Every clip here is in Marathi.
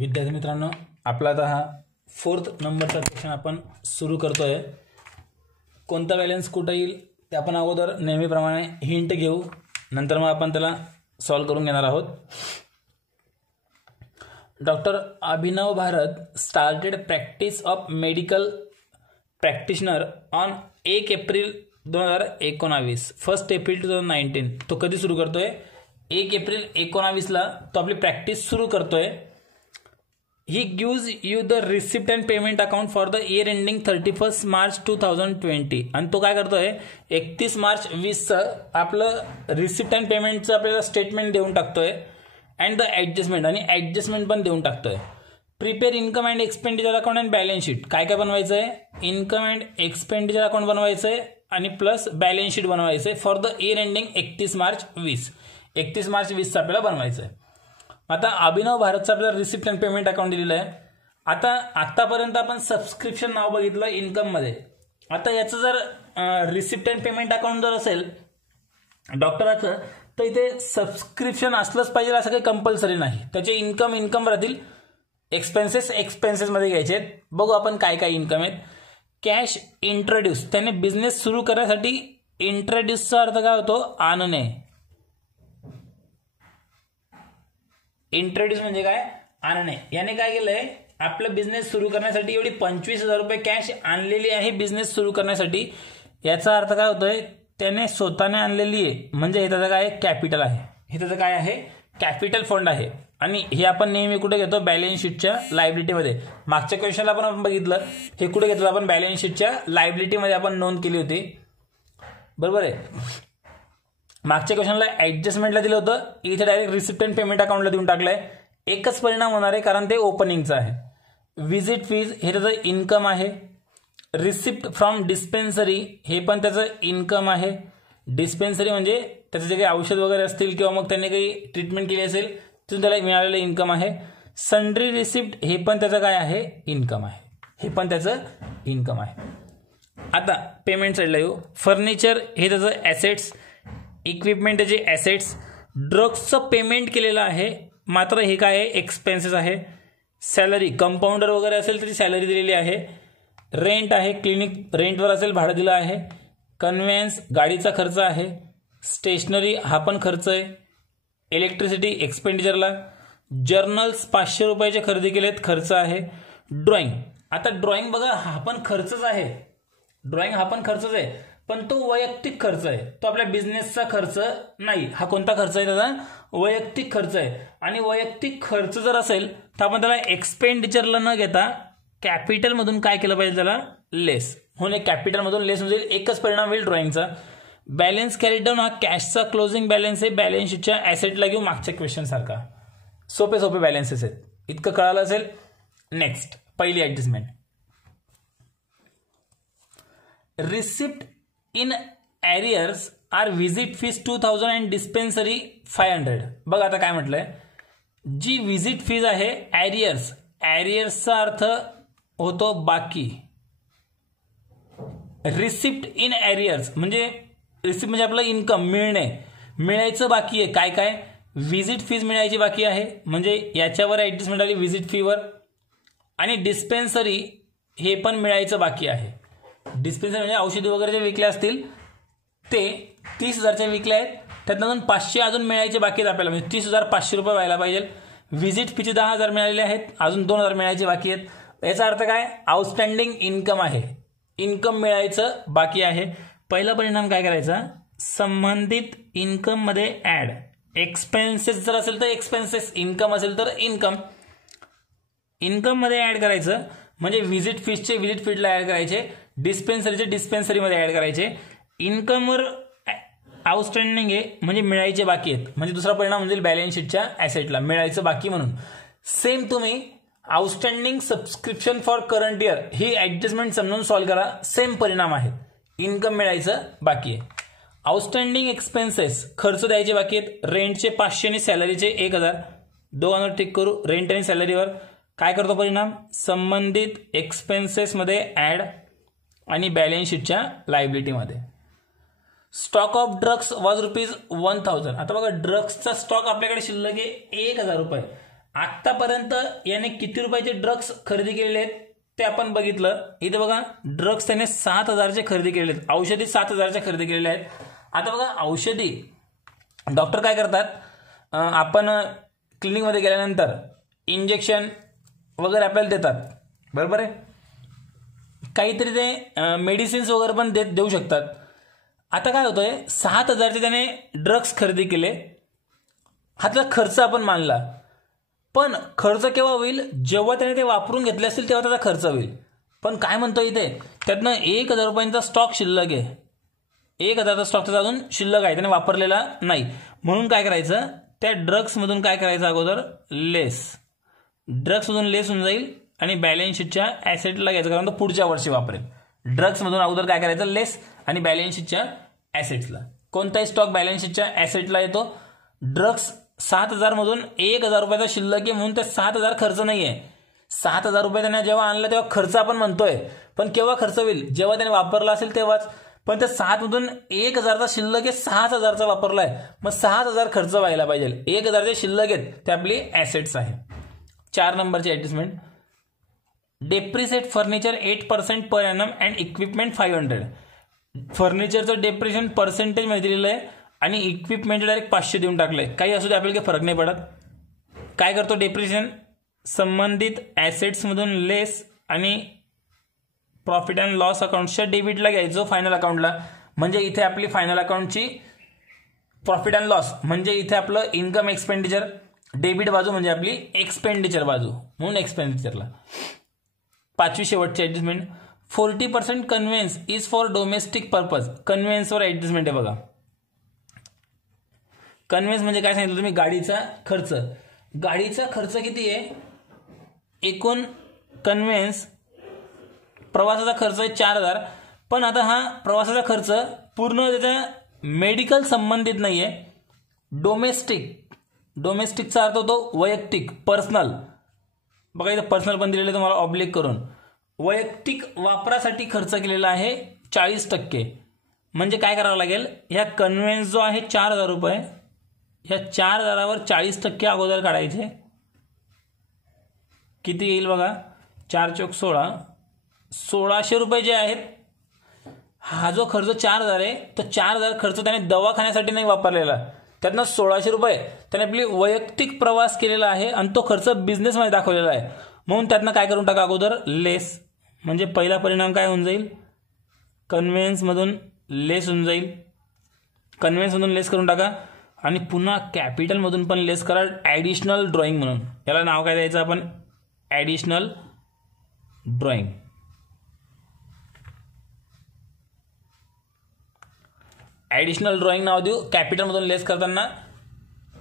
विद्यार्थी मित्रांनो, आपला आता हा 4th नंबरचा सेक्शन आपण सुरू करतोय. कोणता बॅलन्स कुठे येईल ते आपण अगोदर नेहमीप्रमाणे हिंट घेऊ, नंतर मग आपण त्याला सॉल्व करून घेणार आहोत. Doctor Abhinav Bharat started practice of medical practitioner on 1 April 2019. 1 April 2019. तो कधी सुरू करतोय? 1 एप्रिल 19ला तो आपली प्रॅक्टिस सुरू करतोय. He gives you the receipt and payment account for the year ending 31 March 2020. आणि तो काय करतोय? 31 मार्च 20चं आपलं रिसिप्ट अँड पेमेंटचं आपल्याला स्टेटमेंट देऊन टाकतोय अँड द ॲडजस्टमेंट, आणि ॲडजस्टमेंट पण देऊन टाकतोय. Prepare income and expenditure account and balance sheet. काय काय बनवायचं आहे? इन्कम अँड एक्सपेंडिचर अकाउंट बनवायचं आहे आणि प्लस बॅलन्स शीट बनवायचं आहे for the year ending 31 March 20. 31 March 20चं आपल्याला बनवायचं आहे. आता अभिनव भारतचं आपल्याला रिसिप्ट अँड पेमेंट अकाउंट दिलेलं आहे. आता आत्तापर्यंत आपण सबस्क्रिप्शन नाव बघितलं इन्कममध्ये. आता याचं जर रिसिप्ट अँड पेमेंट अकाउंट जर असेल डॉक्टराचं, तर इथे सबस्क्रिप्शन असलंच पाहिजे असं काही कंपल्सरी नाही. त्याचे इन्कम राहतील, एक्सपेन्सेसमध्ये घ्यायचे आहेत. बघू आपण काय काय इन्कम आहेत. कॅश इंट्रोड्यूस, त्याने बिझनेस सुरू करण्यासाठी इंट्रोड्यूसचा अर्थ काय होतो? आणणे. इंट्रोड्यूस म्हणजे काय? आणणे. याने काय केलंय? आपलं बिझनेस सुरू करण्यासाठी एवढी 25,000 रुपये कॅश आणलेली आहे बिझनेस सुरू करण्यासाठी. याचा अर्थ काय होतोय? त्याने स्वतःने आणलेली आहे, म्हणजे हे त्याचं काय? कॅपिटल आहे. हे त्याचं काय आहे? कॅपिटल फंड आहे. आणि हे आपण नेहमी कुठे घेतो? बॅलन्स शीटच्या लायबिलिटीमध्ये. मागच्या क्वेश्चनला आपण बघितलं, हे कुठे घेतलं आपण? बॅलन्स शीटच्या लायबिलिटीमध्ये आपण नोंद केली होती, बरोबर आहे. मागच्या क्वेश्चनला ॲडजस्टमेंटला दिलं होतं, इथे डायरेक्ट रिसिप्ट अँड पेमेंट अकाउंटला देऊन टाकलंय. एकच परिणाम होणार आहे, कारण ते ओपनिंगचं आहे. व्हिजिट फीज हे त्याचं इन्कम आहे. रिसिप्ट फ्रॉम डिस्पेन्सरी हे पण त्याचं इन्कम आहे. डिस्पेन्सरी म्हणजे त्याचे जे काही औषध वगैरे असतील किंवा मग त्यांनी काही ट्रीटमेंट केली असेल तिथून त्याला मिळालेलं इन्कम आहे. सन्ड्री रिसिप्ट हे पण त्याचं काय आहे? इन्कम आहे. हे पण त्याचं इन्कम आहे. आता पेमेंट साईडला येऊ. फर्निचर हे त्याचं ॲसेट्स, इक्विपमेंट त्याचे ॲसेट्स. ड्रग्सचं पेमेंट केलेलं आहे, मात्र हे काय आहे? एक्सपेन्सेस आहे. सॅलरी, कंपाऊंडर वगैरे असेल त्याची सॅलरी दिलेली आहे. रेंट आहे, क्लिनिक रेंटवर असेल भाडं दिलं आहे. कन्व्हेन्स गाडीचा खर्च आहे. स्टेशनरी हा पण खर्च आहे. इलेक्ट्रिसिटी एक्सपेंडिचरला. जर्नल्स 500 रुपयाचे खरेदी केलेत, खर्च आहे. ड्रॉइंग, आता ड्रॉइंग बघा हा पण खर्चच आहे. ड्रॉइंग हा पण खर्चच आहे, पण तो वैयक्तिक खर्च आहे, तो आपल्या बिझनेसचा खर्च नाही. हा कोणता खर्च आहे? त्याचा वैयक्तिक खर्च आहे. आणि वैयक्तिक खर्च जर असेल तर आपण त्याला एक्सपेंडिचरला न घेता कॅपिटलमधून काय केलं पाहिजे? त्याला लेस होणे. कॅपिटलमधून लेस म्हणजे एकच परिणाम होईल ड्रॉइंगचा. बॅलन्स कॅरीड डाऊन हा कॅशचा क्लोजिंग बॅलन्स आहे. बॅलन्स शीटच्या ॲसेटला घेऊ मागच्या क्वेश्चन सारखा. सोपे बॅलन्सेस आहेत, इतकं कळालं असेल. नेक्स्ट पहिली adjustment. Receipt in arrears are visit fees 2000 and dispensary 500. बघा आता काय म्हटलंय, जी व्हिजिट फीज आहे ॲरियर्स, ॲरियर्सचा अर्थ होतो बाकी. रिसिप्ट इन ॲरियर्स म्हणजे रिसिप्ट म्हणजे आपलं इन्कम, मिळायचं बाकी आहे. काय काय? व्हिजिट फीज मिळायची बाकी आहे, म्हणजे याच्यावर ॲडजस्टमेंट आली व्हिजिट फीवर. आणि डिस्पेन्सरी हे पण मिळायचं बाकी आहे. डिस्पेन्सरी म्हणजे औषधी वगैरे जे विकले असतील ते 30,000चे विकले आहेत, त्यातून 500 अजून मिळायचे बाकी आहेत आपल्याला, म्हणजे 30,500 रुपये व्हायला पाहिजे. व्हिजिट फीचे 10,000 मिळालेले आहेत, अजून 2,000 मिळायचे बाकी आहेत. याचा अर्थ काय? आउटस्टँडिंग इन्कम आहे, इन्कम मिळायचं बाकी आहे. पहिला परिणाम काय करायचा? संबंधित इन्कम मध्ये ऍड. एक्सपेन्सेस जर असेल तर एक्सपेन्सेस, इन्कम असेल तर इन्कम. इन्कम मध्ये ऍड करायचं म्हणजे व्हिजिट फीजचे व्हिजिट फीजला ऍड करायचे, डिस्पेन्सरीचे डिस्पेन्सरीमध्ये ऍड करायचे. इन्कमवर आउटस्टँडिंग आहे म्हणजे मिळायचे बाकी आहेत, म्हणजे दुसरा परिणाम म्हणजे बॅलन्स शीटच्या ॲसेटला मिळायचं बाकी म्हणून. सेम तुम्ही outstanding subscription for current year he adjustment समजून सॉल्व्ह करा. सेम परिणाम आहेत, इन्कम मिळायचं बाकी आहे. आउटस्टँडिंग एक्सपेन्सेस खर्च द्यायचे बाकी आहेत. रेंटचे 500 आणि सॅलरीचे 1,000. दोघांवर टिक करू. रेंट आणि सॅलरीवर काय करतो परिणाम? संबंधित एक्सपेन्सेसमध्ये ॲड आणि बॅलन्स शीटच्या लायबिलिटीमध्ये. Stock of drugs was ₹1,000. आता बघा ड्रग्सचा स्टॉक आपल्याकडे शिल्लक आहे 1,000 रुपये. आतापर्यंत याने किती रुपयाचे ड्रग्स खरेदी केलेले आहेत ते आपण बघितलं. इथे बघा ड्रग्स त्याने 7,000चे खरेदी केलेले आहेत, औषधी 7,000चे खरेदी केलेले आहेत. आता बघा औषधी डॉक्टर काय करतात, आपण क्लिनिकमध्ये गेल्यानंतर इंजेक्शन वगैरे आपल्याला देतात, बरोबर आहे. काहीतरी ते मेडिसिन्स वगैरे पण देऊ शकतात. आता काय होतंय, 7,000चे त्याने ड्रग्स खरेदी केले, हातला खर्च आपण मानला. पण खर्च केव्हा होईल, जेव्हा त्याने ते वापरून घेतले असतील तेव्हा त्याचा खर्च होईल. पण काय म्हणतो इथे, त्यातनं 1,000 रुपयांचा स्टॉक शिल्लक आहे, 1,000चा स्टॉक त्याचा अजून शिल्लक आहे, त्याने वापरलेला नाही. म्हणून काय करायचं, त्या ड्रग्समधून काय करायचं, अगोदर लेस, ड्रग्समधून लेस होऊन जाईल आणि बॅलन्स शीटच्या ॲसेटला घ्यायचं, कारण तो पुढच्या वर्षी वापरेल. ड्रग्समधून अगोदर काय करायचं, लेस आणि बॅलन्स शीटच्या ॲसेट्सला. कोणताही स्टॉक बॅलन्स शीटच्या ॲसेटला येतो. ड्रग्स 7,000 मधून 1,000 रुपयाचा शिल्लक आहे, म्हणून ते 7,000 खर्च नाही आहे. 7,000 रुपये त्याने जेव्हा आणलं तेव्हा खर्च आपण म्हणतोय, पण केव्हा खर्च होईल, जेव्हा त्याने वापरला असेल तेव्हाच. पण त्या 7 मधून 1,000चा शिल्लक आहे, 7,000चा वापरलाय, मग 7,000 खर्च व्हायला पाहिजे. 1,000चे शिल्लक आहेत ते आपली ॲसेट्स आहे. 4 नंबरची adjustment, depreciate furniture 8% per annum and equipment 500. फर्निचरचं डेप्रिशिएशन पर्सेंटेज माहिती दिलेलं आहे आणि इक्विपमेंट डायरेक्ट 500 देऊन टाकलंय. काही असू दे, आपल्याला काही फरक नाही पडत. काय करतो डेप्रिशिएशन, संबंधित ॲसेट्समधून लेस आणि प्रॉफिट अँड लॉस अकाउंटच्या डेबिटला घ्यायचो फायनल अकाउंटला. म्हणजे इथे आपली फायनल अकाउंटची प्रॉफिट अँड लॉस म्हणजे इथे आपलं इन्कम एक्सपेंडिचर, डेबिट बाजू म्हणजे आपली एक्सपेंडिचर बाजू, म्हणून एक्सपेंडिचरला. 5वी शेवटची adjustment, 40% conveyance is for domestic purpose. कन्व्हेन्सवर ॲडजस्टमेंट आहे बघा. कन्व्हेन्स म्हणजे काय सांगितलं तुम्ही, गाडीचा खर्च. गाडीचा खर्च किती आहे, एकूण कन्व्हेन्स प्रवासाचा खर्च आहे 4,000. पण आता हा प्रवासाचा खर्च पूर्ण त्याच्या मेडिकल संबंधित नाही आहे. डोमेस्टिकचा अर्थ होतो वैयक्तिक, पर्सनल. बघा इथं पर्सनल पण दिलेलं तुम्हाला ऑब्लिक करून. वैयक्तिक वापरासाठी खर्च केलेला आहे 40%. म्हणजे काय करावं लागेल, ह्या कन्व्हेन्स जो आहे 4,000 रुपये, ह्या 4,000वर 40% अगोदर काढायचे. किती येईल बघा, 4 चौक 16, 1,600 रुपये जे आहेत. हा जो खर्च 4,000 आहे, तो 4,000 खर्च त्याने दवाखान्यासाठी नाही वापरलेला. त्यातनं 1,600 रुपये त्याने आपली वैयक्तिक प्रवास केलेला आहे आणि तो खर्च बिझनेसमध्ये दाखवलेला आहे. म्हणून त्यातनं काय करून टाका, अगोदर लेस. म्हणजे पहिला परिणाम काय होऊन जाईल, कन्व्हेन्समधून लेस होऊन जाईल. कन्व्हेन्समधून लेस करून टाका आणि पुन्हा कॅपिटलमधून पण लेस करा, ॲडिशनल ड्रॉइंग म्हणून. याला नाव काय द्यायचं आपण, ॲडिशनल ड्रॉइंग. ॲडिशनल ड्रॉइंग नाव देऊ. कॅपिटलमधून लेस करताना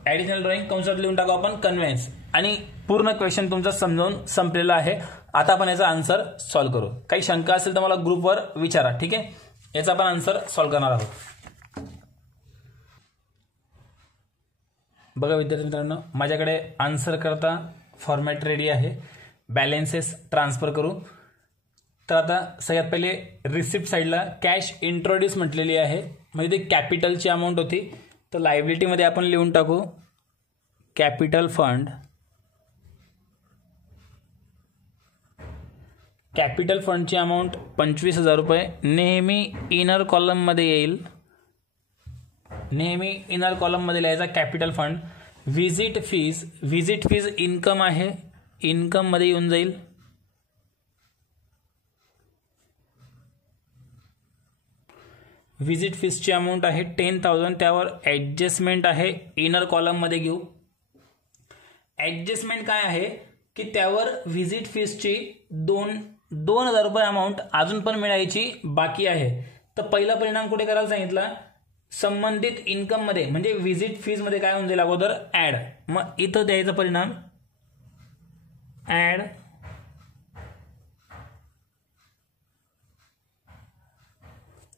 ॲडिशनल ड्रॉइंग कंसात लिहून टाकू आपण कन्व्हेन्स. आणि पूर्ण क्वेश्चन तुमचा समजावून संपलेला आहे. आता आपण याचा आन्सर सॉल्व्ह करू. काही शंका असेल तर मला ग्रुपवर विचारा, ठीक आहे. याचा आपण आन्सर सॉल्व्ह करणार आहोत. बघा विद्यार्थी मित्रांनो, माझ्याकडे आन्सर करता फॉर्मॅट रेडी आहे. बॅलेन्सेस ट्रान्सफर करू. तर आता सगळ्यात पहिले रिसिप्ट साईडला कॅश इंट्रोड्यूस म्हटलेली आहे, म्हणजे ती कॅपिटलची अमाऊंट होती. तर लायबिलिटीमध्ये आपण लिहून टाकू कॅपिटल फंड. कॅपिटल फंडची अमाऊंट 25,000 रुपये. नेहमी इनर कॉलममध्ये येईल, नेहमी इनर कॉलममध्ये लिहायचा capital fund. Visit fees income आहे, इन्कममध्ये येऊन जाईल. व्हिजिट फीजची अमाऊंट आहे 10,000. त्यावर ॲडजस्टमेंट आहे, इनर कॉलममध्ये घेऊ. ॲडजस्टमेंट काय आहे की त्यावर व्हिजिट फीजची 2,000 रुपये अमाऊंट अजून पण मिळायची बाकी आहे. तर पहिला परिणाम कुठे करायला सांगितला, संबंधित इन्कममध्ये, म्हणजे व्हिजिट फीजमध्ये काय होऊन जाईल अगोदर ॲड. मग इथं द्यायचा परिणाम ॲड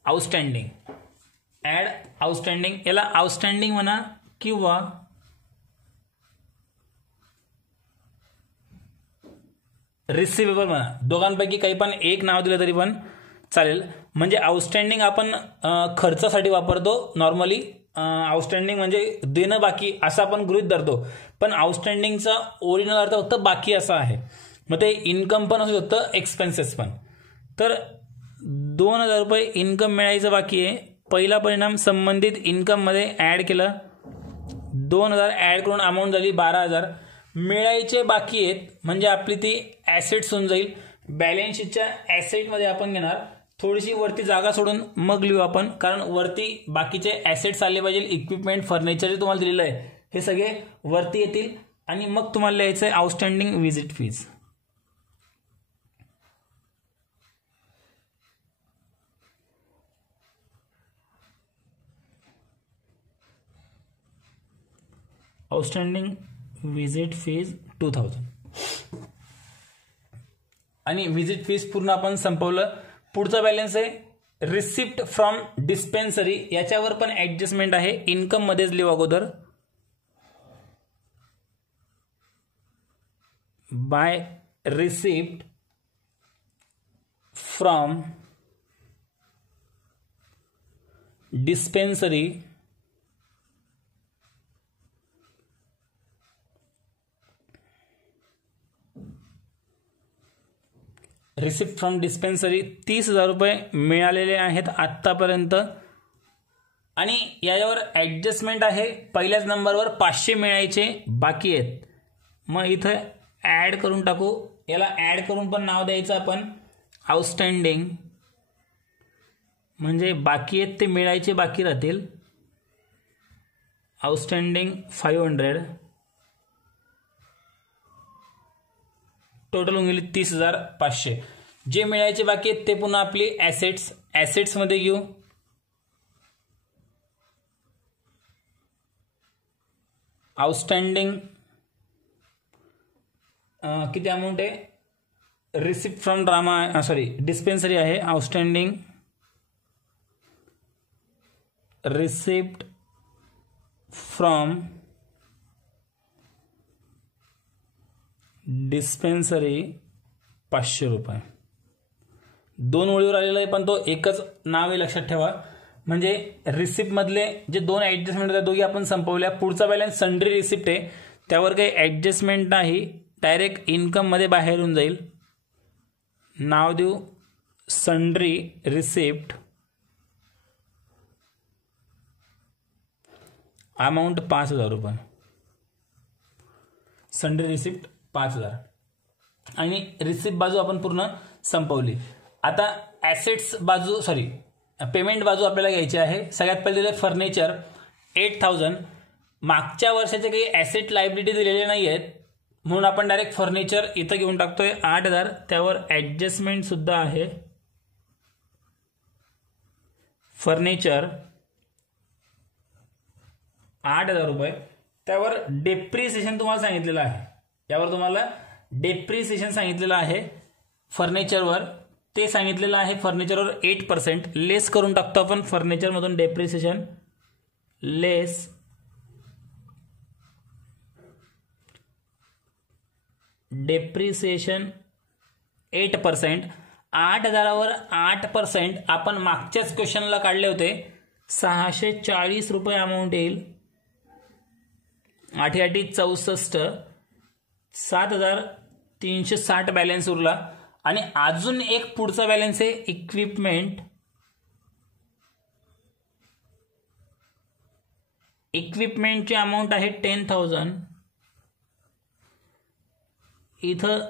आउटस्टँडिंग. ॲड आउटस्टँडिंग, याला आउटस्टँडिंग म्हणा किंवा रिसिवेबल म्हणा, दोघांपैकी काही पण एक नाव दिलं तरी पण चालेल. म्हणजे आउटस्टँडिंग आपण खर्चासाठी वापरतो नॉर्मली, आउटस्टँडिंग म्हणजे देणं बाकी असं आपण गृहीत धरतो, पण आउटस्टँडिंगचा ओरिजिनल अर्थ फक्त बाकी असा आहे. मग ते इन्कम पण असू शकतं, एक्सपेन्सेस पण. तर 2,000 रुपये इन्कम मिळायचं बाकी आहे. पहिला परिणाम संबंधित इन्कममध्ये ॲड केलं, 2,000 ॲड करून अमाऊंट झाली 12,000. मिळायचे बाकी आहेत म्हणजे आपली ती ॲसेट्स होऊन जाईल. बॅलन्स शीटच्या ॲसेटमध्ये आपण घेणार, थोडीशी वरती जागा सोडून मग लिहू आपण, कारण वरती बाकीचे ॲसेट्स आले पाहिजे. इक्विपमेंट, फर्निचर जे तुम्हाला दिलेलं आहे हे सगळे वरती येतील आणि मग तुम्हाला लिहायचं आहे outstanding visit fees. Outstanding visit fees 2,000 आणि व्हिजिट फीज पूर्ण आपण संपवलं. पुढचा बॅलन्स आहे रिसिप्ट फ्रॉम डिस्पेन्सरी. याच्यावर पण ऍडजस्टमेंट आहे, इन्कम मध्येच लिहू अगोदर. By receipt from dispensary receipt from dispensary 30,000 रुपये मिळालेले आहेत आत्तापर्यंत. आणि याच्यावर ॲडजस्टमेंट आहे, पहिल्याच नंबरवर 500 मिळायचे बाकी आहेत. मग इथं ॲड करून टाकू, याला ॲड करून पण नाव द्यायचं आपण आउटस्टँडिंग, म्हणजे बाकी आहेत ते मिळायचे बाकी राहतील. आउटस्टँडिंग 500, टोटल होऊन गेली 30,500. जे मिळायचे बाकी आहेत ते पुन्हा आपली ॲसेट्समध्ये घेऊ. आउटस्टँडिंग किती अमाऊंट आहे, रिसिप्ट फ्रॉम डिस्पेन्सरी आहे. आउटस्टँडिंग रिसिप्ट फ्रॉम डिस्पेन्सरी 500 रुपये. 2 ओळीवर आलेला आहे पण तो एकच नाव आहे, लक्षात ठेवा. म्हणजे रिसिप्टमधले जे 2 ॲडजस्टमेंट होत्या दोघी आपण संपवल्या. पुढचा बॅलन्स सन्ड्री रिसिप्ट आहे, त्यावर काही ॲडजस्टमेंट नाही, डायरेक्ट इन्कममध्ये बाहेर येऊन जाईल. नाव देऊ सन्ड्री रिसिप्ट, अमाऊंट 5,000 रुपये. सन्ड्री रिसिप्ट 5,000 आणि रिसिप्ट बाजू आपण पूर्ण संपवली. आता ॲसेट्स बाजू पेमेंट बाजू आपल्याला घ्यायची आहे. सगळ्यात पहिले दिले फर्निचर 8,000. मागच्या वर्षाचे काही ॲसेट लायबिलिटी दिलेले नाही आहेत म्हणून आपण डायरेक्ट फर्निचर इथं घेऊन टाकतोय 8,000. त्यावर ॲडजस्टमेंट सुद्धा आहे. फर्निचर 8,000 रुपये. त्यावर डेप्रिसिएशन तुम्हाला सांगितलेलं आहे, यावर तुम्हाला डेप्रिसिएशन सांगितलेलं आहे फर्निचरवर, ते सांगितलेलं आहे फर्निचरवर 8%. लेस करून टाकतो आपण फर्निचरमधून डेप्रिसिएशन, लेस डेप्रिसिएशन 8%. 8,000वर 8% आपण मागच्याच क्वेश्चनला काढले होते. 640 रुपये अमाऊंट येईल. 8 8 64, 7,360 बॅलन्स उरला. आणि अजून एक पुढचा बॅलन्स आहे इक्विपमेंट. इक्विपमेंटची अमाऊंट आहे 10,000. इथं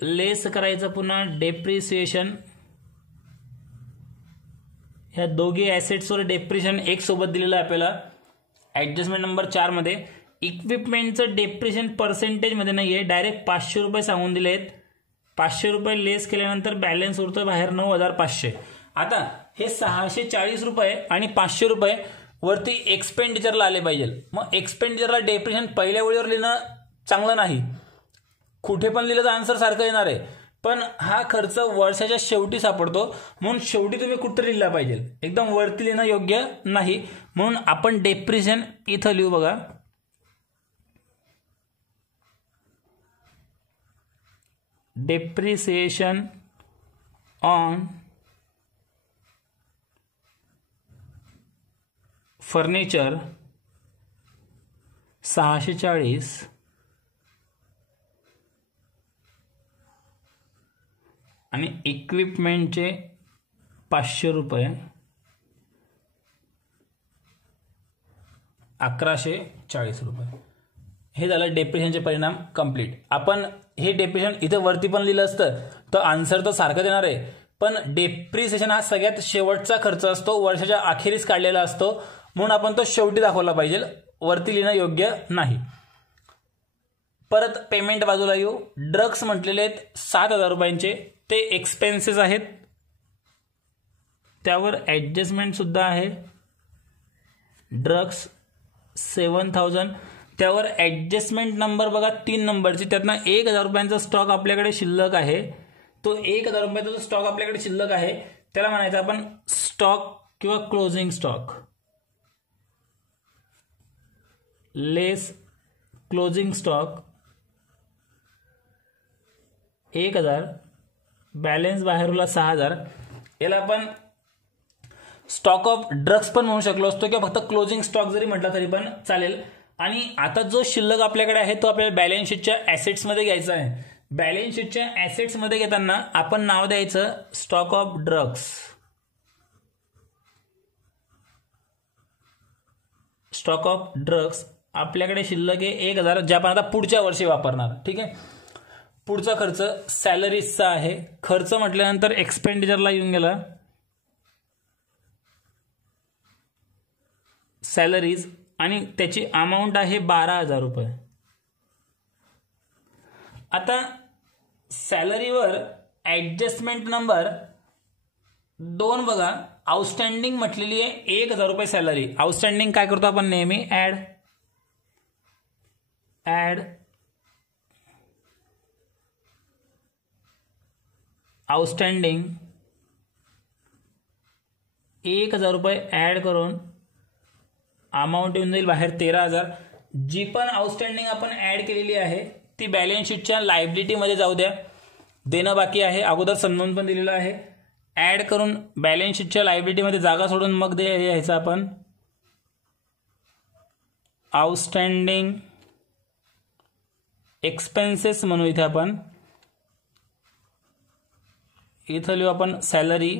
लेस करायचं पुन्हा डेप्रिसिएशन. ह्या दोघी ॲसेट्सवर डेप्रिसिएशन एक सोबत दिलेलं आहे आपल्याला ॲडजस्टमेंट नंबर 4 मध्ये. इक्विपमेंटचं डेप्रिसिएशन पर्सेंटेजमध्ये नाही आहे, डायरेक्ट 500 रुपये सांगून दिले आहेत. 500 रुपये लेस केल्यानंतर बॅलन्स उरतोय बाहेर 9,500. आता हे 640 रुपये आणि 500 रुपये वरती एक्सपेंडिचरला आले पाहिजे. मग एक्सपेंडिचरला डेप्रिसिएशन पहिल्या वेळेवर लिहिणं चांगलं नाही, कुठे पण लिहिलं तर आन्सर सारखं येणार आहे, पण हा खर्च वर्षाच्या शेवटी सापडतो म्हणून शेवटी तुम्ही कुठं लिहिला पाहिजे, एकदम वरती लिहिणं योग्य नाही. म्हणून आपण डेप्रिसिएशन इथं लिहू बघा. डेप्रिसिएशन ऑन फर्निचर 640 आणि इक्विपमेंटचे 500 रुपये 1140 रुपये. हे झालं डेप्रिशिएशनचे परिणाम कंप्लीट. आपण हे डेप्रिशिएशन इथे वरती पण लिहिलं असतं तर आन्सर तर सारखं देणार आहे, पण डेप्रिसिएशन हा सगळ्यात शेवटचा खर्च असतो, वर्षाच्या अखेरीस काढलेला असतो, म्हणून आपण तो शेवटी दाखवला पाहिजे, वरती लिहिणं योग्य नाही. परत पेमेंट बाजूला येऊ. ड्रग्स म्हटलेले आहेत 7,000 रुपयांचे, ते एक्सपेन्सेस आहेत, त्यावर ॲडजस्टमेंट सुद्धा आहे. ड्रग्स 7,000, त्यावर ॲडजस्टमेंट नंबर बघा 3 नंबरची, त्यातनं 1,000 रुपयांचा स्टॉक आपल्याकडे शिल्लक आहे. तो 1,000 रुपयाचा जो स्टॉक आपल्याकडे शिल्लक आहे त्याला म्हणायचं आपण स्टॉक किंवा क्लोजिंग स्टॉक. लेस क्लोजिंग स्टॉक 1,000, बॅलन्स बाहेरला 6,000. याला आपण स्टॉक ऑफ ड्रग्स पण म्हणू शकलो असतो किंवा फक्त क्लोजिंग स्टॉक जरी म्हटलं तरी पण चालेल. आणि आता जो शिल्लक आपल्याकडे आहे तो आपल्याला बॅलन्स शीटच्या ॲसेट्समध्ये घ्यायचा आहे. बॅलन्स शीटच्या ॲसेट्समध्ये घेताना आपण नाव द्यायचं stock of drugs. Stock of drugs आपल्याकडे शिल्लक आहे 1,000, जे आपण आता पुढच्या वर्षी वापरणार. ठीक आहे. पुढचा खर्च सॅलरीजचा आहे. खर्च म्हटल्यानंतर एक्सपेंडिचरला येऊन गेला सॅलरीज, आणि त्याची अमाऊंट आहे 12,000 रुपये. आता सॅलरीवर ॲडजस्टमेंट नंबर 2 बघा, आउटस्टँडिंग म्हटलेली आहे 1,000 रुपये सॅलरी. आउटस्टँडिंग काय करतो आपण नेहमी, ॲड आउटस्टँडिंग 1,000 रुपये ॲड करून अमाऊंट येऊन जाईल बाहेर 13,000. जी पण आउटस्टँडिंग आपण ॲड केलेली आहे ती बॅलन्स शीटच्या लायबिलिटीमध्ये जाऊ द्या. देणं बाकी आहे, अगोदर समजून पण दिलेलं आहे. ॲड करून बॅलन्स शीटच्या लायबिलिटीमध्ये जागा सोडून मग द्यायचं आपण आउटस्टँडिंग एक्सपेन्सेस म्हणू. इथे आपण इथं लिहू आपण सॅलरी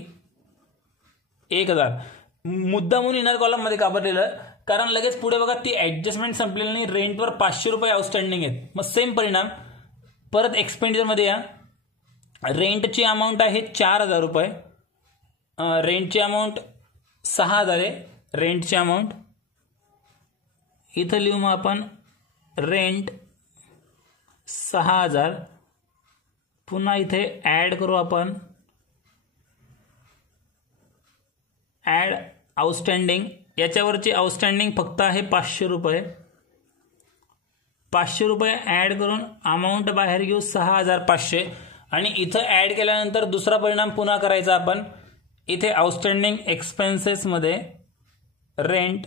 1,000. मुद्दा म्हणून इनर कॉलममध्ये का भरलेलं, कारण लगेच पुढे बघा ती ॲडजस्टमेंट संपलेली नाही, रेंटवर 500 रुपये आउटस्टँडिंग आहेत. मग सेम परिणाम परत एक्सपेंडिचरमध्ये या. रेंटची अमाऊंट आहे 4,000 रुपये, रेंटची अमाऊंट 6,000 आहे. रेंटची अमाऊंट इथं लिहू मग आपण रेंट 6,000. पुन्हा इथे ॲड करू आपण ॲड आउटस्टँडिंग. याच्यावरची आउटस्टँडिंग फक्त आहे 500 रुपये. 500 रुपये ॲड करून अमाऊंट बाहेर घेऊ 6,500. आणि इथं ॲड केल्यानंतर दुसरा परिणाम पुन्हा करायचा आपण. इथे आउटस्टँडिंग एक्सपेन्सेसमध्ये रेंट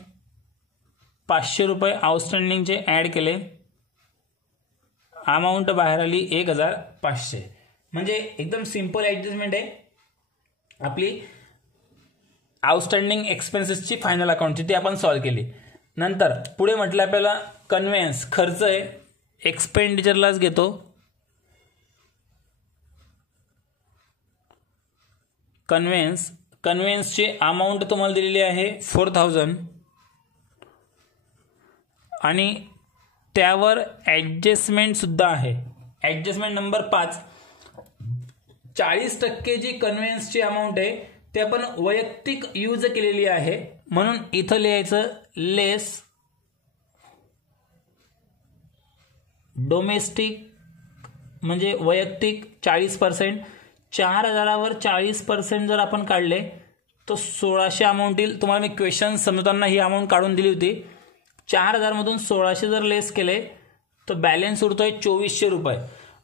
500 रुपये आउटस्टँडिंगचे ॲड केले, अमाऊंट बाहेर आली 1,500. म्हणजे एकदम सिंपल ॲडजस्टमेंट आहे आपली आउटस्टँडिंग एक्सपेन्सेसची फायनल अकाउंटची, ती आपण सॉल्व्ह केली. नंतर पुढे म्हटलं आपल्याला कन्व्हेन्स खर्च आहे, एक्सपेंडिचरलाच घेतो. कन्व्हेन्सची अमाऊंट तुम्हाला दिलेली आहे 4,000 आणि त्यावर ॲडजस्टमेंट सुद्धा आहे. Adjustment number 5. 40% जी कन्व्हेन्सची अमाऊंट आहे ते आपण वैयक्तिक यूज केलेली आहे, म्हणून इथं लिहायचं लेस डोमेस्टिक म्हणजे वैयक्तिक 40%. 4,000वर 40% जर आपण काढले तर 1,600 अमाऊंट येईल. तुम्हाला मी क्वेश्चन समजताना ही अमाऊंट काढून दिली होती. 4,000मधून 1,600 जर लेस केले तर बॅलन्स उरतोय 2,400 रुपये.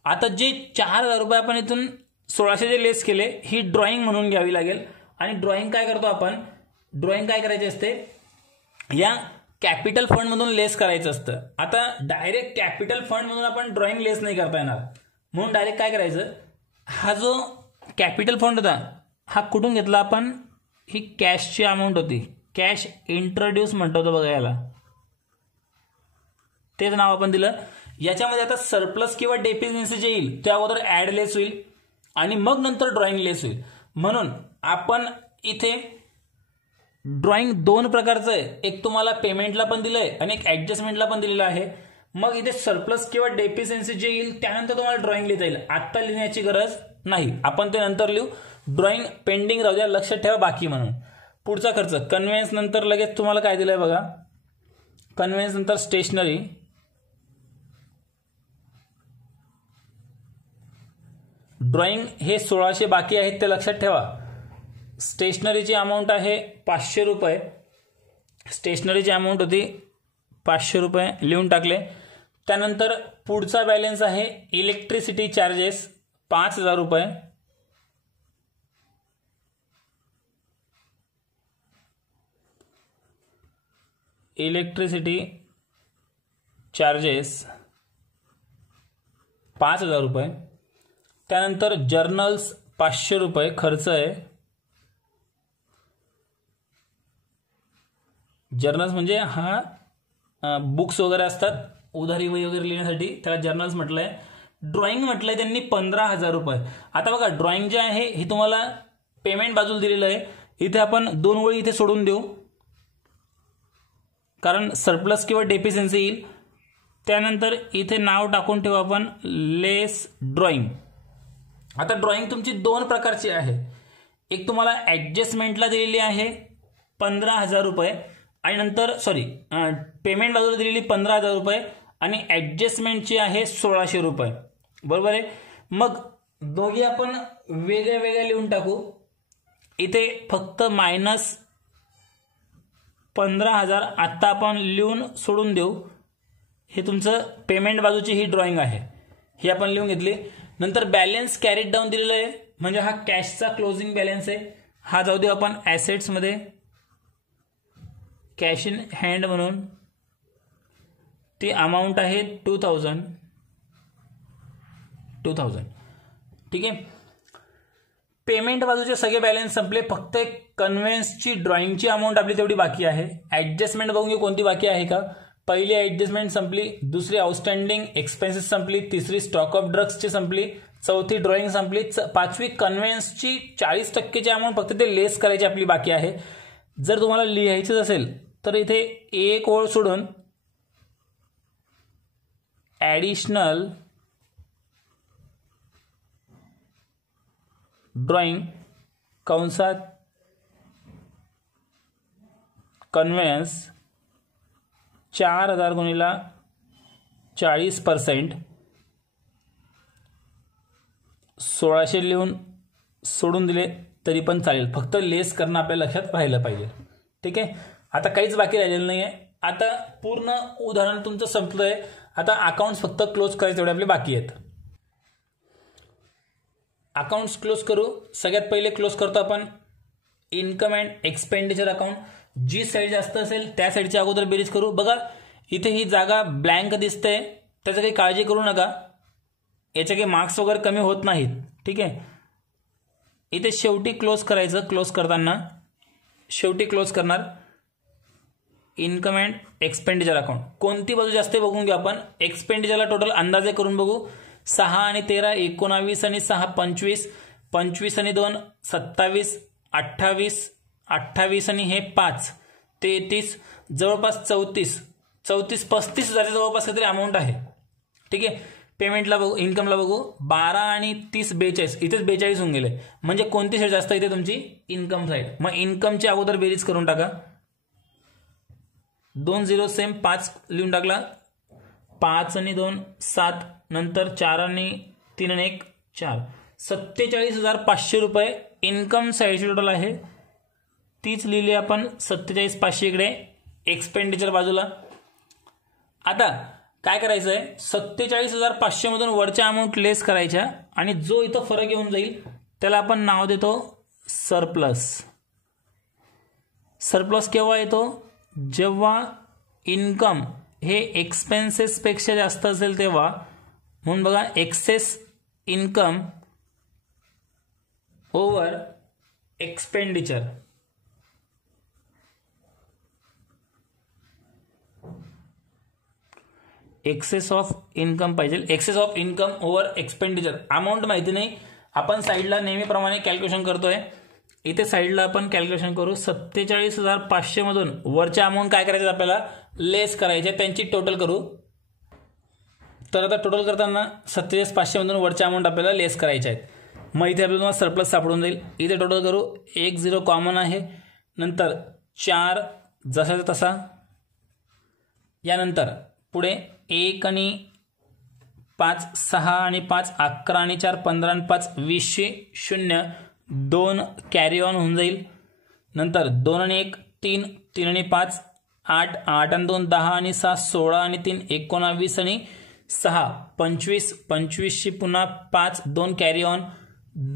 आता जे 4,000 रुपये आपण इथून 1,600 जे लेस केले ही ड्रॉइंग म्हणून घ्यावी लागेल. आणि ड्रॉइंग काय करतो आपण, ड्रॉइंग काय करायची असते, या कॅपिटल फंडमधून लेस करायचं असतं. आता डायरेक्ट कॅपिटल फंडमधून आपण ड्रॉइंग लेस नाही करता येणार, म्हणून डायरेक्ट काय करायचं, हा जो कॅपिटल फंड होता हा कुठून घेतला आपण, ही कॅशची अमाऊंट होती, कॅश इंट्रोड्यूस म्हणतो तो बघा याला, तेच नाव आपण दिलं. याच्यामध्ये आता सरप्लस किंवा डेफिशियन्सी जे येईल ते अगोदर ऍड लेस होईल आणि मग नंतर ड्रॉइंग लेस होईल. म्हणून आपण इथे ड्रॉइंग दोन प्रकारचं आहे, एक तुम्हाला पेमेंटला पण दिलंय आणि एक ऍडजस्टमेंटला पण दिलेलं आहे. मग इथे सरप्लस किंवा डेफिशियन्सी जे येईल त्यानंतर तुम्हाला ड्रॉइंग लिहिता येईल. आत्ता लिहिण्याची गरज नाही, आपण ते नंतर लिहू. ड्रॉइंग पेंडिंग राहू द्या, लक्षात ठेवा बाकी म्हणून. पुढचा खर्च कन्व्हेन्स नंतर लगेच तुम्हाला काय दिलंय बघा, कन्व्हेन्स नंतर स्टेशनरी, ड्रॉइंग हे 1600 बाकी आहेत ते लक्षात ठेवा. स्टेशनरीची अमाऊंट आहे 500 रुपये, स्टेशनरीची अमाऊंट होती 500 रुपये, लिहून टाकले. त्यानंतर पुढचा बॅलन्स आहे इलेक्ट्रिसिटी चार्जेस 5000 रुपये, इलेक्ट्रिसिटी चार्जेस 5000 रुपये. त्यानंतर जर्नल्स 500 रुपये खर्च आहे. जर्नल्स म्हणजे हा बुक्स वगैरे असतात, उधारी वही वगैरे लिहिण्यासाठी, त्याला जर्नल्स म्हटलंय. ड्रॉइंग म्हटलंय त्यांनी 15,000 रुपये. आता बघा ड्रॉइंग जे आहे हे तुम्हाला पेमेंट बाजूला दिलेलं आहे. इथे आपण 2 ओळी इथे सोडून देऊ, कारण सरप्लस किंवा डेफिशियन्सी येईल. त्यानंतर इथे नाव टाकून ठेवू आपण लेस ड्रॉइंग. आता ड्रॉइंग तुमची दोन प्रकारची आहे, एक तुम्हाला ऍडजस्टमेंटला दिलेली आहे 15,000 रुपये आणि नंतर पेमेंट बाजूला दिलेली 15,000 रुपये आणि ऍडजस्टमेंटची आहे 1600 रुपये, बरोबर आहे. मग दोघी आपण वेगळ्या वेगळ्या लिहून टाकू. इथे फक्त मायनस 15,000 आत्ता आपण लिहून सोडून देऊ. हे तुमचं पेमेंट बाजूची ही ड्रॉइंग आहे, ही आपण लिहून घेतली. नंतर बॅलन्स कॅरीड डाऊन दिलेला आहे, म्हणजे हा कॅशचा क्लोजिंग बॅलन्स आहे. हा जाऊ देऊ आपण ॲसेट्समध्ये, कॅश इन हँड म्हणून. ती अमाऊंट आहे 2000. ठीक आहे. पेमेंट बाजूचे सगळे बॅलन्स संपले, फक्त एक कन्व्हेन्सची ड्रॉइंगची अमाऊंट आपली तेवढी बाकी आहे. ऍडजस्टमेंट बघून घेऊ कोणती बाकी आहे का. पहिली ऍडजस्टमेंट संपली, दुसरी आउटस्टँडिंग एक्सपेन्सेस संपली, तिसरी स्टॉक ऑफ ड्रग्सची संपली, चौथी ड्रॉइंग संपली, पाचवी कन्व्हेन्सची 40% अमाऊंट फक्त ते लेस करायची आपली बाकी आहे. जर तुम्हाला लिहायचं असेल तर इथे एक ओळ सोडून ॲडिशनल ड्रॉइंग कंसात कन्व्हेन्स 4000 गुणिला 40% 1600 लिहून सोडून दिले तरी पण चालेल, फक्त लेस करणं आपल्या लक्षात राहिलं पाहिजे. ठीक आहे. आता काहीच बाकी राहिलेलं नाही आहे. आता पूर्ण उदाहरण तुमचं संपलंय. आता अकाउंट्स फक्त क्लोज करायचे तेवढे आपले बाकी आहेत. अकाउंट्स क्लोज करू. सगळ्यात पहिले क्लोज करतो आपण इन्कम अँड एक्सपेंडिचर अकाउंट. जी साईड जास्त असेल त्या साईडच्या अगोदर बेरीज करू. बघा इथे ही जागा ब्लँक दिसते, त्याचं काही काळजी करू नका, याचे काही मार्क्स वगैरे कमी होत नाहीत. ठीक आहे. इथे शेवटी क्लोज करायचं. क्लोज करताना शेवटी क्लोज करणार इन्कम अँड एक्सपेंडिचर अकाउंट. कोणती बाजू जास्त बघून घेऊ आपण. एक्सपेंडिचरला टोटल अंदाजे करून बघू. 6 आणि 13 19 आणि 6 25, 25 आणि 2 27, 28, 28 आणि हे 5 33, जवळपास 34 35 हजारच्या जवळपास काहीतरी अमाऊंट आहे. ठीक आहे. पेमेंटला बघू, इन्कमला बघू. 12 आणि 30 42, इथेच 42 होऊन गेले. म्हणजे कोणती साईड जास्त इथे तुमची इन्कम साईड. मग इन्कमची अगोदर बेरीज करून टाका. 2 0 सेम 5 लिहून टाकला. 5 आणि 2 7, नंतर 4 आणि 3 आणि 1 4, 47,500 रुपये इन्कम साईडची टोटल आहे. तीच लिहिली आपण 47,500 इकडे एक्सपेंडिचर बाजूला. आता काय करायचं आहे, 47,500 मधून वरच्या अमाऊंट लेस करायच्या आणि जो इथं फरक येऊन जाईल त्याला आपण नाव देतो सरप्लस. सरप्लस केव्हा येतो, जेव्हा इन्कम हे एक्सपेन्सेस पेक्षा जास्त असेल तेव्हा. म्हणून बघा excess income over expenditure. Excess of income पाहिजे. Excess of income over expenditure. Amount माहिती नाही, आपण साईडला नेहमीप्रमाणे कॅल्क्युलेशन करतोय. इथे साईडला आपण कॅल्क्युलेशन करू. 47,500 मधून वरच्या अमाऊंट काय करायचं आपल्याला लेस करायचे, त्यांची टोटल करू. तर आता टोटल करताना 47,500 मधून वरच्या अमाऊंट आपल्याला लेस करायचे आहेत. मग इथे आपल्याला सरप्लस सापडून जाईल. इथे टोटल करू. 1 0 कॉमन आहे, नंतर 4 जसा तसा, यानंतर पुढे 1 आणि 5 6 आणि 5 11 आणि 4 15 आणि 5 20 0 2 कॅरी ऑन होऊन जाईल. नंतर 2 आणि 1 3 3 आणि 5 8 8 आणि 2 10 आणि 6 16 आणि 3 19 आणि 6 25 25 पुन्हा 5 2 कॅरी ऑन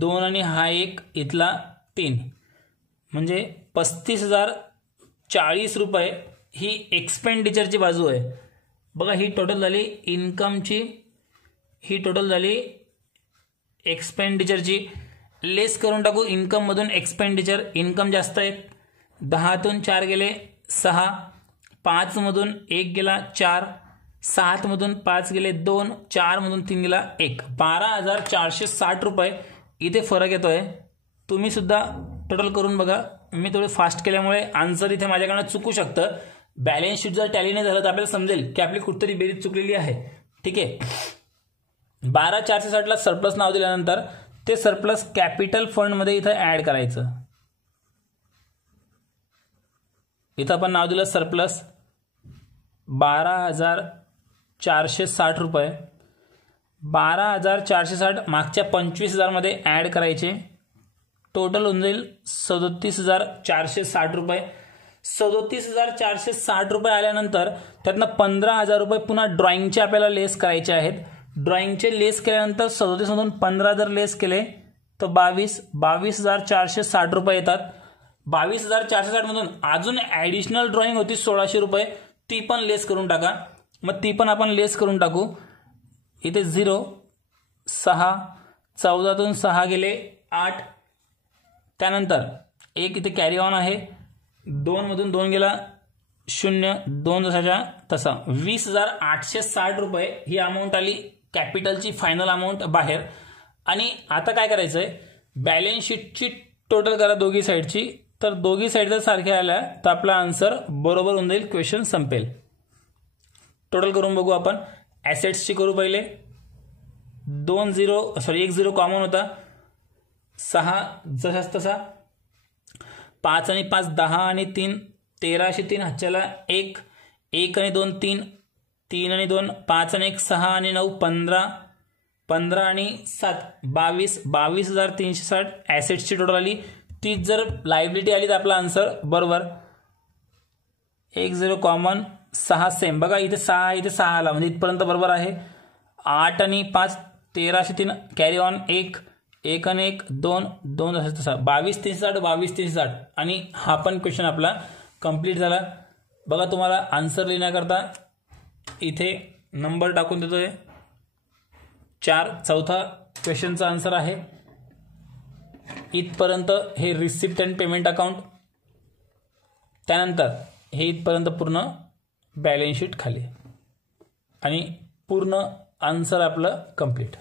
2 आणि हा 1 इथला 3 म्हणजे 35,040 रुपये ही एक्सपेंडिचरची बाजू आहे. बघा ही टोटल झाली इन्कमची, ही टोटल झाली एक्सपेंडिचरची. लेस करून टाकू इन्कममधून एक्सपेंडिचर. इन्कम जास्त आहे, 10तून 4 गेले 6, 5 मधून 1 गेला 4, 7 मधून 5 गेले 2, 4 मधून 3 गेला 1, 12,460 रुपये इथे फरक येतोय. तुम्ही सुद्धा टोटल करून बघा. मी थोडं फास्ट केल्यामुळे आन्सर इथे माझ्याकडनं चुकू शकतं. बॅलन्स शीट जर टॅली नाही झालं तर आपल्याला समजेल की आपली कुठतरी बेरीज चुकलेली आहे. ठीक आहे. 12,460 ला सरप्लस नाव दिल्यानंतर ते सरप्लस कॅपिटल फंड मध्ये इथं ऍड करायचं. इथं आपण नाव दिलं सरप्लस 12,460 रुपये. 12,460 मागच्या 25,000 मध्ये ऍड करायचे. टोटल होऊन जाईल 37,460 रुपये. 37,460 रुपये आल्यानंतर त्यातनं 15,000 रुपये पुन्हा ड्रॉइंगचे आपल्याला लेस करायचे आहेत. ड्रॉइंगचे लेस केल्यानंतर 37 मधून 15 जर लेस केले तर 22,460 रुपये येतात. 22,460 मधून अजून ऍडिशनल ड्रॉइंग होती 1,600 रुपये, ती पण लेस करून टाका. मग ती पण आपण लेस करून टाकू. इथे 0 6 14तून 6 गेले 8, त्यानंतर 1 इथे कॅरी ऑन आहे, 2 मधून 2 गेला 0 2 जसाच्या तसा. 20,860 रुपये ही अमाऊंट आली कॅपिटलची फायनल अमाऊंट बाहेर. आणि आता काय करायचंय, बॅलन्स शीटची टोटल करा दोघी साईडची. तर दोघी साईड जर सारख्या आल्या तर आपला आन्सर बरोबर होऊन जाईल, क्वेश्चन संपेल. टोटल करून बघू आपण. ॲसेट्सची करू पहिले. 1 0 कॉमन होता, 6 जसाच तसा, 5 आणि 5 10 आणि 3 13 3 हातच्याला 1 1 आणि 2 3 3 आणि 2 5 आणि 1 6 आणि 9 15 15 आणि 7 22,360 ॲसेट्सची टोटल आली. तीच जर लायबिलिटी आली तर आपला आन्सर बरोबर. 1 0 कॉमन, 6 सेम. बघा इथे 6 इथे 6 आला म्हणजे इथपर्यंत बरोबर आहे. 8 आणि 5 13 3 कॅरी ऑन 1 1 आणि 1 2 2 तसा 22,360 22,360 आणि हा पण क्वेश्चन आपला कंप्लीट झाला. बघा तुम्हाला आन्सर लिहिण्याकरता इथे नंबर टाकून देतोय 4. चौथा क्वेश्चनचा आन्सर आहे. इथपर्यंत हे रिसिप्ट अँड पेमेंट अकाउंट, त्यानंतर हे इथपर्यंत पूर्ण बॅलन्स शीट खाली आणि पूर्ण आन्सर आपलं कंप्लीट.